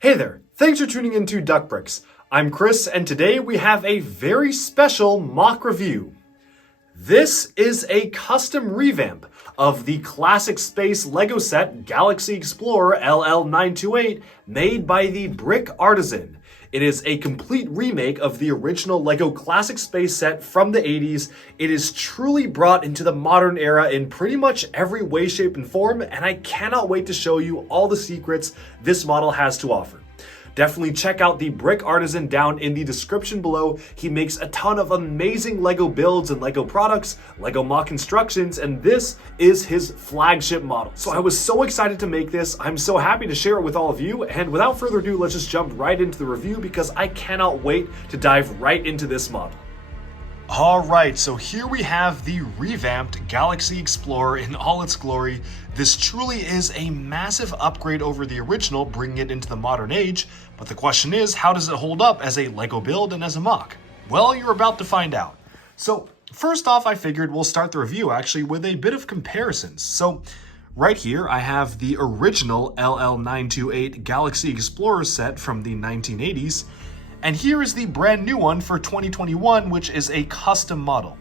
Hey there, thanks for tuning into Duck Bricks. I'm Chris, and today we have a very special mock review. This is a custom revamp of the classic space LEGO set Galaxy Explorer LL928 made by the Brick Artisan. It is a complete remake of the original LEGO classic space set from the 80s. It is truly brought into the modern era in pretty much every way, shape, and form, and I cannot wait to show you all the secrets this model has to offer. Definitely check out the Brick Artisan down in the description below. He makes a ton of amazing LEGO builds and LEGO products, LEGO mock constructions, and this is his flagship model. So I was so excited to make this. I'm so happy to share it with all of you. And without further ado, let's just jump right into the review because I cannot wait to dive right into this model. Alright, so here we have the revamped Galaxy Explorer in all its glory. This truly is a massive upgrade over the original, bringing it into the modern age, but the question is, how does it hold up as a LEGO build and as a mock? Well, you're about to find out. So, first off, I figured we'll start the review actually with a bit of comparisons. So, right here I have the original LL928 Galaxy Explorer set from the 1980s, and here is the brand new one for 2021, which is a custom model.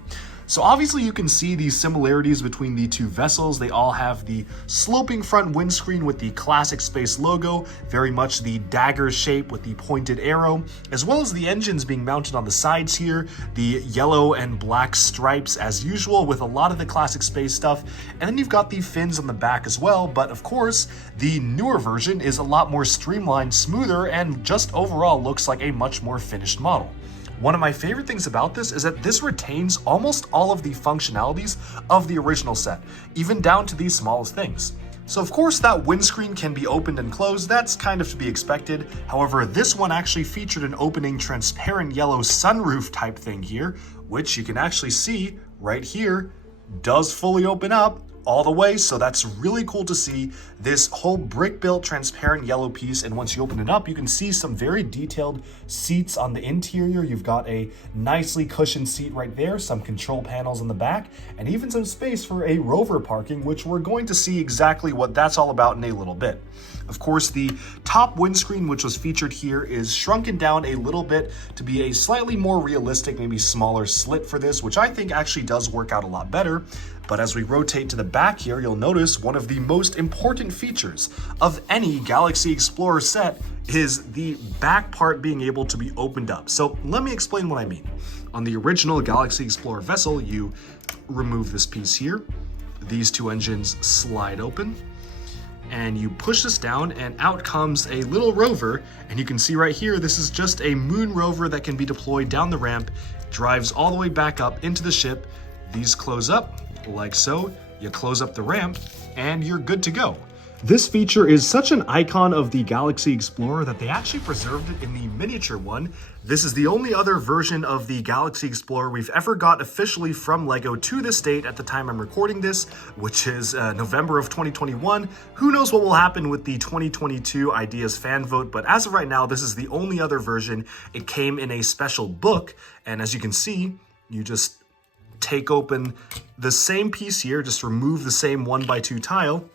So obviously you can see the similarities between the two vessels. They all have the sloping front windscreen with the classic space logo, very much the dagger shape with the pointed arrow, as well as the engines being mounted on the sides here, the yellow and black stripes as usual with a lot of the classic space stuff, and then you've got the fins on the back as well, but of course the newer version is a lot more streamlined, smoother, and just overall looks like a much more finished model. One of my favorite things about this is that this retains almost all of the functionalities of the original set, even down to these smallest things. So of course that windscreen can be opened and closed, that's kind of to be expected. However, this one actually featured an opening transparent yellow sunroof type thing here, which you can actually see right here does fully open up all the way, so that's really cool to see this whole brick built transparent yellow piece. And once you open it up, you can see some very detailed seats on the interior. You've got a nicely cushioned seat right there, some control panels in the back, and even some space for a rover parking, which we're going to see exactly what that's all about in a little bit. Of course, the top windscreen, which was featured here, is shrunken down a little bit to be a slightly more realistic, maybe smaller slit for this, which I think actually does work out a lot better. But as we rotate to the back here, you'll notice one of the most important features of any Galaxy Explorer set is the back part being able to be opened up. So let me explain what I mean. On the original Galaxy Explorer vessel, you remove this piece here. These two engines slide open, and you push this down and out comes a little rover. And you can see right here, this is just a moon rover that can be deployed down the ramp, drives all the way back up into the ship. These close up like so. You close up the ramp and you're good to go. This feature is such an icon of the Galaxy Explorer that they actually preserved it in the miniature one. This is the only other version of the Galaxy Explorer we've ever got officially from LEGO to this date at the time I'm recording this, which is November of 2021. Who knows what will happen with the 2022 Ideas fan vote, but as of right now, this is the only other version. It came in a special book, and as you can see, you just take open the same piece here, just remove the same 1x2 tile.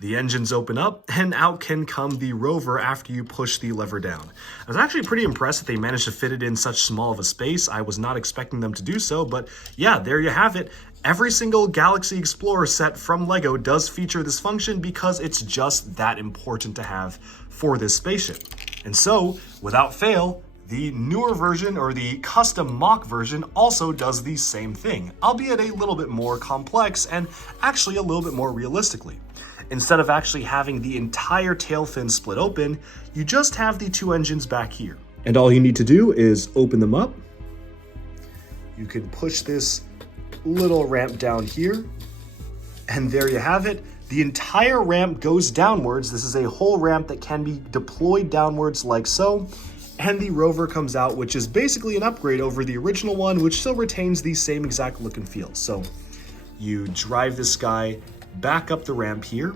The engines open up and out can come the rover after you push the lever down. I was actually pretty impressed that they managed to fit it in such small of a space. I was not expecting them to do so, but yeah, there you have it. Every single Galaxy Explorer set from LEGO does feature this function because it's just that important to have for this spaceship. And so, without fail, the newer version, or the custom mock version, also does the same thing, albeit a little bit more complex and actually a little bit more realistically. Instead of actually having the entire tail fin split open, you just have the two engines back here. And all you need to do is open them up. You can push this little ramp down here, and there you have it. The entire ramp goes downwards. This is a whole ramp that can be deployed downwards like so. And the rover comes out, which is basically an upgrade over the original one, which still retains the same exact look and feel. So you drive this guy back up the ramp here.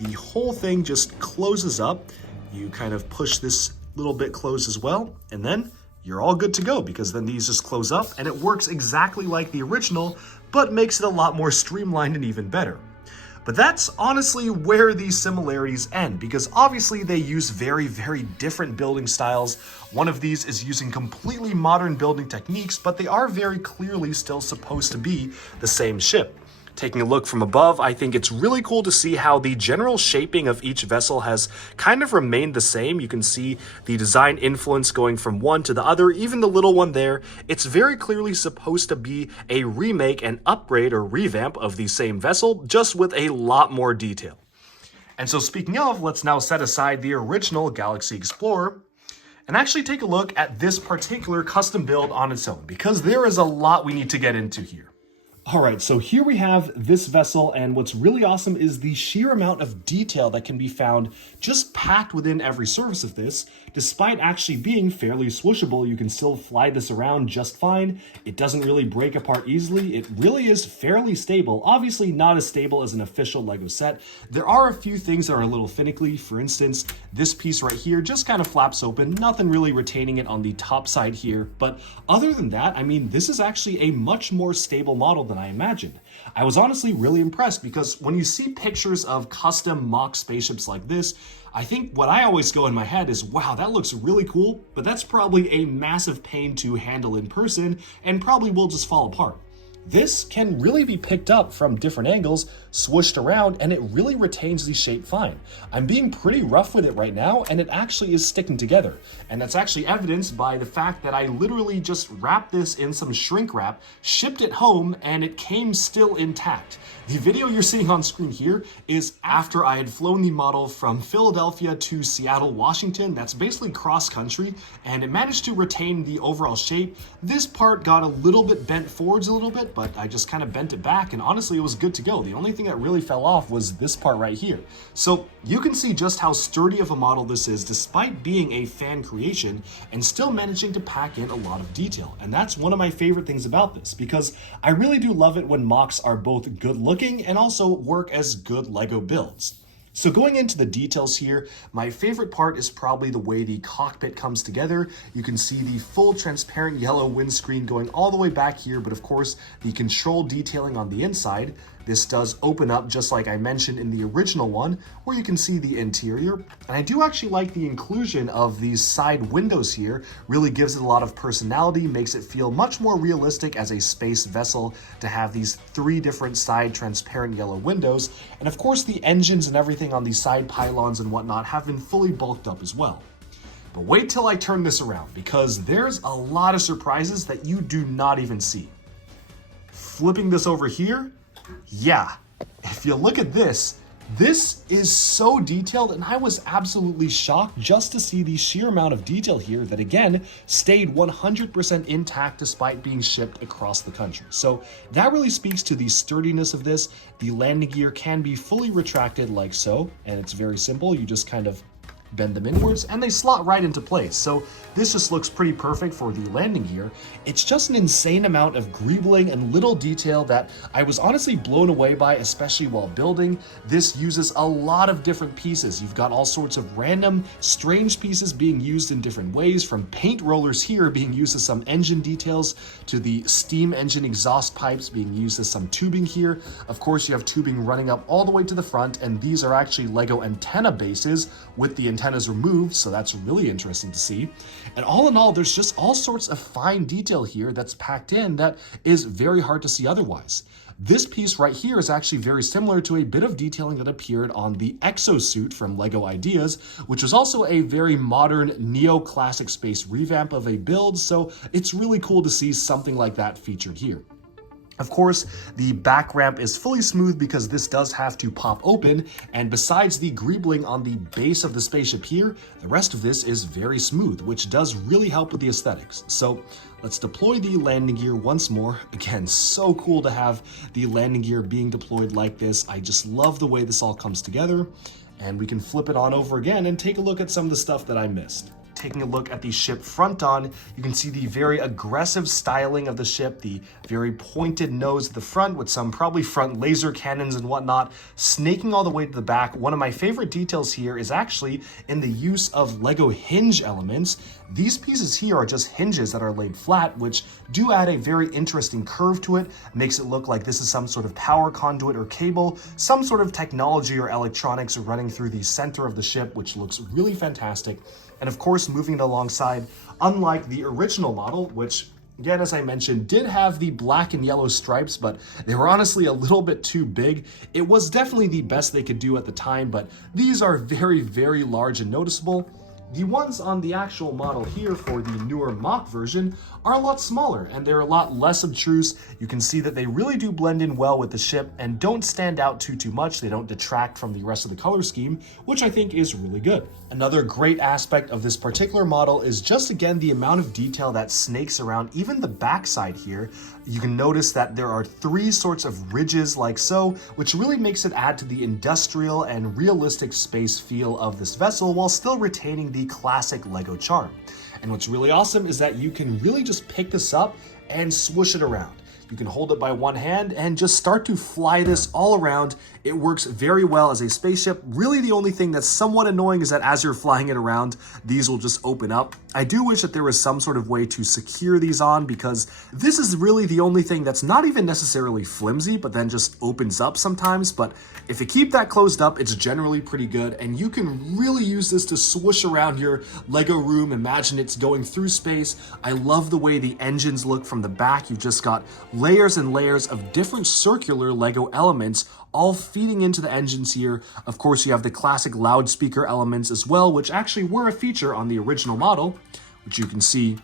The whole thing just closes up. You kind of push this little bit closed as well, and then you're all good to go, because then these just close up and it works exactly like the original, but makes it a lot more streamlined and even better. But that's honestly where these similarities end, because obviously they use very, very different building styles. One of these is using completely modern building techniques, but they are very clearly still supposed to be the same ship. Taking a look from above, I think it's really cool to see how the general shaping of each vessel has kind of remained the same. You can see the design influence going from one to the other, even the little one there. It's very clearly supposed to be a remake and upgrade or revamp of the same vessel, just with a lot more detail. And so speaking of, let's now set aside the original Galaxy Explorer and actually take a look at this particular custom build on its own, because there is a lot we need to get into here. All right, so here we have this vessel, and what's really awesome is the sheer amount of detail that can be found just packed within every surface of this. Despite actually being fairly swooshable, you can still fly this around just fine. It doesn't really break apart easily. It really is fairly stable. Obviously not as stable as an official Lego set. There are a few things that are a little finicky. For instance, this piece right here just kind of flaps open, nothing really retaining it on the top side here. But other than that, I mean, this is actually a much more stable model than I imagined. I was honestly really impressed, because when you see pictures of custom mock spaceships like this, I think what I always go in my head is, wow, that looks really cool, but that's probably a massive pain to handle in person and probably will just fall apart. This can really be picked up from different angles, swooshed around, and it really retains the shape fine. I'm being pretty rough with it right now, and it actually is sticking together. And that's actually evidenced by the fact that I literally just wrapped this in some shrink wrap, shipped it home, and it came still intact. The video you're seeing on screen here is after I had flown the model from Philadelphia to Seattle, Washington. That's basically cross country, and it managed to retain the overall shape. This part got a little bit bent forwards a little bit, but I just kind of bent it back, and honestly it was good to go. The only thing that really fell off was this part right here. So you can see just how sturdy of a model this is, despite being a fan creation and still managing to pack in a lot of detail. And that's one of my favorite things about this, because I really do love it when mocks are both good looking and also work as good Lego builds. So going into the details here, my favorite part is probably the way the cockpit comes together. You can see the full transparent yellow windscreen going all the way back here, but of course the control detailing on the inside. This does open up just like I mentioned in the original one, where you can see the interior. And I do actually like the inclusion of these side windows here. Really gives it a lot of personality, makes it feel much more realistic as a space vessel to have these 3 different side transparent yellow windows. And of course the engines and everything on these side pylons and whatnot have been fully bulked up as well. But wait till I turn this around, because there's a lot of surprises that you do not even see. Flipping this over here, yeah, if you look at this, this is so detailed, and I was absolutely shocked just to see the sheer amount of detail here that again stayed 100% intact despite being shipped across the country. So that really speaks to the sturdiness of this. The landing gear can be fully retracted like so, and it's very simple. You just kind of bend them inwards and they slot right into place. So this just looks pretty perfect for the landing gear. It's just an insane amount of greebling and little detail that I was honestly blown away by, especially while building. This uses a lot of different pieces. You've got all sorts of random, strange pieces being used in different ways, from paint rollers here being used as some engine details to the steam engine exhaust pipes being used as some tubing here. Of course, you have tubing running up all the way to the front, and these are actually Lego antenna bases with the antennas removed, so that's really interesting to see. And all in all, there's just all sorts of fine detail here that's packed in that is very hard to see otherwise. This piece right here is actually very similar to a bit of detailing that appeared on the exosuit from Lego Ideas, which was also a very modern neo-classic space revamp of a build, so it's really cool to see something like that featured here. Of course, the back ramp is fully smooth because this does have to pop open, and besides the greebling on the base of the spaceship here, the rest of this is very smooth, which does really help with the aesthetics. So let's deploy the landing gear once more. Again, so cool to have the landing gear being deployed like this. I just love the way this all comes together, and we can flip it on over again and take a look at some of the stuff that I missed. taking a look at the ship front on, you can see the very aggressive styling of the ship, the very pointed nose at the front with some probably front laser cannons and whatnot, snaking all the way to the back. One of my favorite details here is actually in the use of Lego hinge elements. These pieces here are just hinges that are laid flat, which do add a very interesting curve to it, makes it look like this is some sort of power conduit or cable, some sort of technology or electronics running through the center of the ship, which looks really fantastic. And of course, moving it alongside, unlike the original model, which again, as I mentioned, did have the black and yellow stripes, but they were honestly a little bit too big. It was definitely the best they could do at the time, but these are very, very large and noticeable. The ones on the actual model here for the newer mock version are a lot smaller and they're a lot less obtruse. You can see that they really do blend in well with the ship and don't stand out too much. They don't detract from the rest of the color scheme, which I think is really good. Another great aspect of this particular model is just again the amount of detail that snakes around even the backside here. You can notice that there are 3 sorts of ridges like so, which really makes it add to the industrial and realistic space feel of this vessel while still retaining the classic Lego charm. And what's really awesome is that you can really just pick this up and swoosh it around. You can hold it by one hand and just start to fly this all around. It works very well as a spaceship. Really the only thing that's somewhat annoying is that as you're flying it around, these will just open up. I do wish that there was some sort of way to secure these on, because this is really the only thing that's not even necessarily flimsy, but then just opens up sometimes. But if you keep that closed up, it's generally pretty good, and you can really use this to swoosh around your Lego room. Imagine it's going through space. I love the way the engines look from the back. You've just got layers and layers of different circular Lego elements all feeding into the engines here. Of course, you have the classic loudspeaker elements as well, which actually were a feature on the original model, which you can see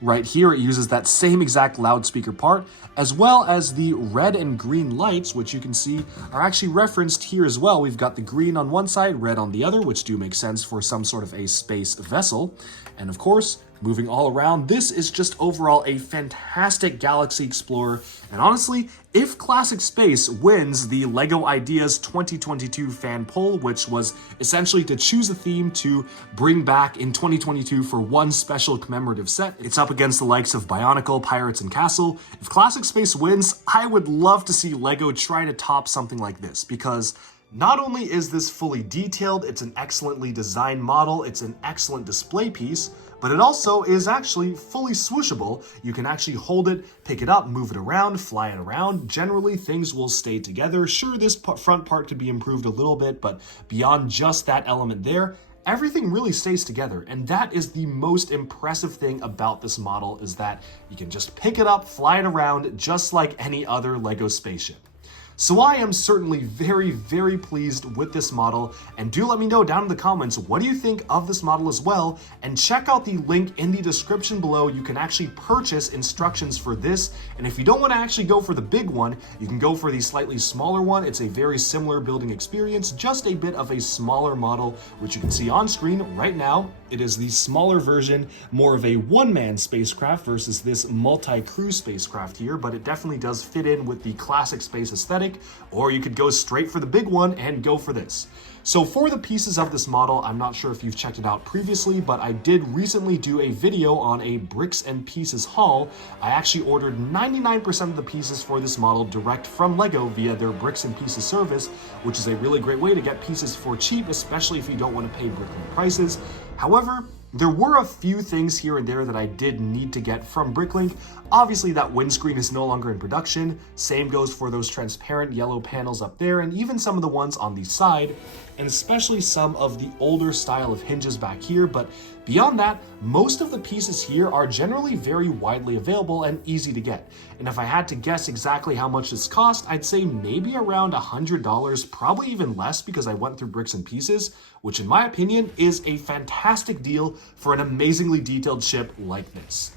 right here. It uses that same exact loudspeaker part, as well as the red and green lights, which you can see are actually referenced here as well. We've got the green on one side, red on the other, which do make sense for some sort of a space vessel. And of course, moving all around, this is just overall a fantastic Galaxy Explorer. And honestly, if Classic Space wins the LEGO Ideas 2022 fan poll, which was essentially to choose a theme to bring back in 2022 for one special commemorative set, it's up against the likes of Bionicle, Pirates, and Castle. If Classic Space wins, I would love to see LEGO try to top something like this, because not only is this fully detailed, it's an excellently designed model, it's an excellent display piece, but it also is actually fully swooshable. You can actually hold it, pick it up, move it around, fly it around. Generally, things will stay together. Sure, this front part could be improved a little bit, but beyond just that element there, everything really stays together. And that is the most impressive thing about this model, is that you can just pick it up, fly it around, just like any other LEGO spaceship. So I am certainly very, very pleased with this model, and do let me know down in the comments, what do you think of this model as well? And check out the link in the description below. You can actually purchase instructions for this, and if you don't want to actually go for the big one, you can go for the slightly smaller one. It's a very similar building experience, just a bit of a smaller model, which you can see on screen right now. It is the smaller version, more of a one-man spacecraft versus this multi-crew spacecraft here, but it definitely does fit in with the classic space aesthetic, or you could go straight for the big one and go for this. So for the pieces of this model, I'm not sure if you've checked it out previously, but I did recently do a video on a bricks and pieces haul. I actually ordered 99% of the pieces for this model direct from LEGO via their bricks and pieces service, which is a really great way to get pieces for cheap, especially if you don't want to pay Bricklink prices. However, there were a few things here and there that I did need to get from Bricklink. Obviously, that windscreen is no longer in production. Same goes for those transparent yellow panels up there, and even some of the ones on the side, and especially some of the older style of hinges back here. But beyond that, most of the pieces here are generally very widely available and easy to get. And if I had to guess exactly how much this cost, I'd say maybe around $100, probably even less, because I went through bricks and pieces, which in my opinion is a fantastic deal for an amazingly detailed ship like this.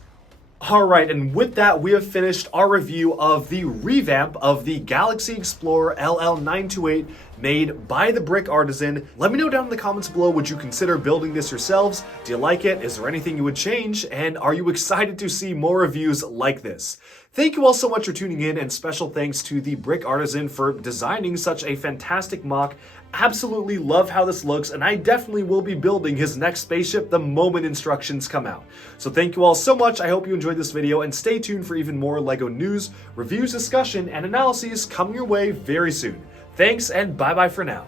Alright, and with that, we have finished our review of the revamp of the Galaxy Explorer LL928 made by the Brick Artisan. Let me know down in the comments below, would you consider building this yourselves? Do you like it? Is there anything you would change? And are you excited to see more reviews like this? Thank you all so much for tuning in, and special thanks to the Brick Artisan for designing such a fantastic mock. Absolutely love how this looks, and I definitely will be building his next spaceship the moment instructions come out. So thank you all so much. I hope you enjoyed this video, and stay tuned for even more LEGO news, reviews, discussion, and analyses coming your way very soon. Thanks, and bye-bye for now.